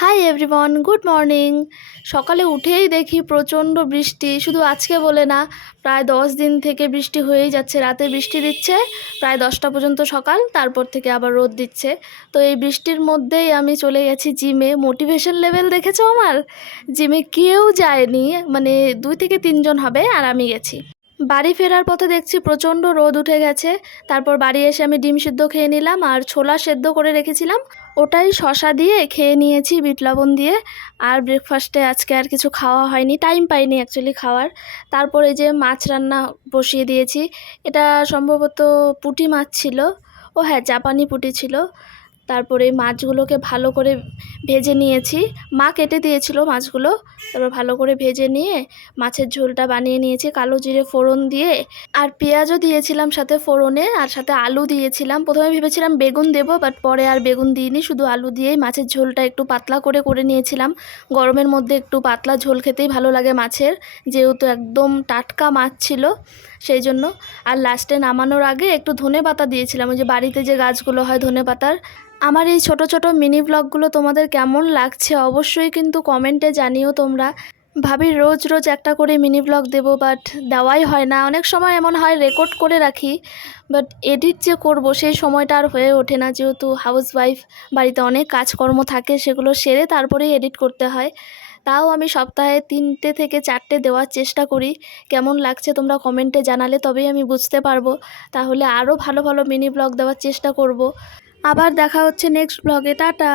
Hi everyone, good morning. সকালে উঠেই দেখি প্রচণ্ড বৃষ্টি। শুধু আজকে বলে না, প্রায় 10 দিন থেকে বৃষ্টি হয়েই যাচ্ছে। রাতে বৃষ্টি দিচ্ছে প্রায় 10টা পর্যন্ত সকাল, তারপর থেকে আবার রোদ দিচ্ছে। তো এই বৃষ্টির মধ্যেই আমি চলে গেছি জিমে। মোটিভেশন লেভেল দেখেছো আমার? জিমে কেউ যায়নি, মানে 2 থেকে 3 জন হবে আর আমি গেছি। বাড়ি ফেরার পথে দেখছি প্রচণ্ড রোদ উঠে গেছে। তারপর বাড়ি এসে আমি ডিম সিদ্ধ খেয়ে নিলাম, আর ছোলা সেদ্ধ করে রেখেছিলাম ওটাই শশা দিয়ে খেয়ে নিয়েছি, বিট লবণ দিয়ে। আর ব্রেকফাস্টে আজকে আর কিছু খাওয়া হয়নি, টাইম পাইনি অ্যাকচুয়ালি খাওয়ার। তারপর এই যে মাছ রান্না বসিয়ে দিয়েছি। এটা সম্ভবত পুঁটি মাছ ছিল। ও হ্যাঁ, জাপানি পুঁটি ছিল। তারপরে এই মাছগুলোকে ভালো করে ভেজে নিয়েছি। মা কেটে দিয়েছিল মাছগুলো। তারপর ভালো করে ভেজে নিয়ে মাছের ঝোলটা বানিয়ে নিয়েছি কালো জিরে ফোড়ন দিয়ে। আর পেঁয়াজও দিয়েছিলাম সাথে ফোড়নে, আর সাথে আলু দিয়েছিলাম। প্রথমে ভেবেছিলাম বেগুন দেবো, বাট পরে আর বেগুন দিইনি, শুধু আলু দিয়েই মাছের ঝোলটা একটু পাতলা করে নিয়েছিলাম। গরমের মধ্যে একটু পাতলা ঝোল খেতেই ভালো লাগে মাছের, যেহেতু একদম টাটকা মাছ ছিল সেই জন্য। আর লাস্টে নামানোর আগে একটু ধনেপাতা দিয়েছিলাম, ওই যে বাড়িতে যে গাছগুলো হয় ধনেপাতার। আমার এই ছোট ছোট মিনি ব্লগগুলো তোমাদের কেমন লাগছে অবশ্যই কিন্তু কমেন্টে জানিও তোমরা। ভাবি রোজ রোজ একটা করে মিনি ব্লগ দেবো, বাট দেওয়াই হয় না। অনেক সময় এমন হয় রেকর্ড করে রাখি, বাট এডিট যে করব সেই সময়টা আর হয়ে ওঠে না, যেহেতু হাউসওয়াইফ, বাড়িতে অনেক কাজকর্ম থাকে, সেগুলো সেরে তারপরেই এডিট করতে হয়। তাও আমি সপ্তাহে 3 থেকে 4টে দেওয়ার চেষ্টা করি। কেমন লাগছে তোমরা কমেন্টে জানালে তবেই আমি বুঝতে পারবো, তাহলে আরও ভালো ভালো মিনি ব্লগ দেওয়ার চেষ্টা করব। আবার দেখা হচ্ছে নেক্সট ব্লগে। টাটা।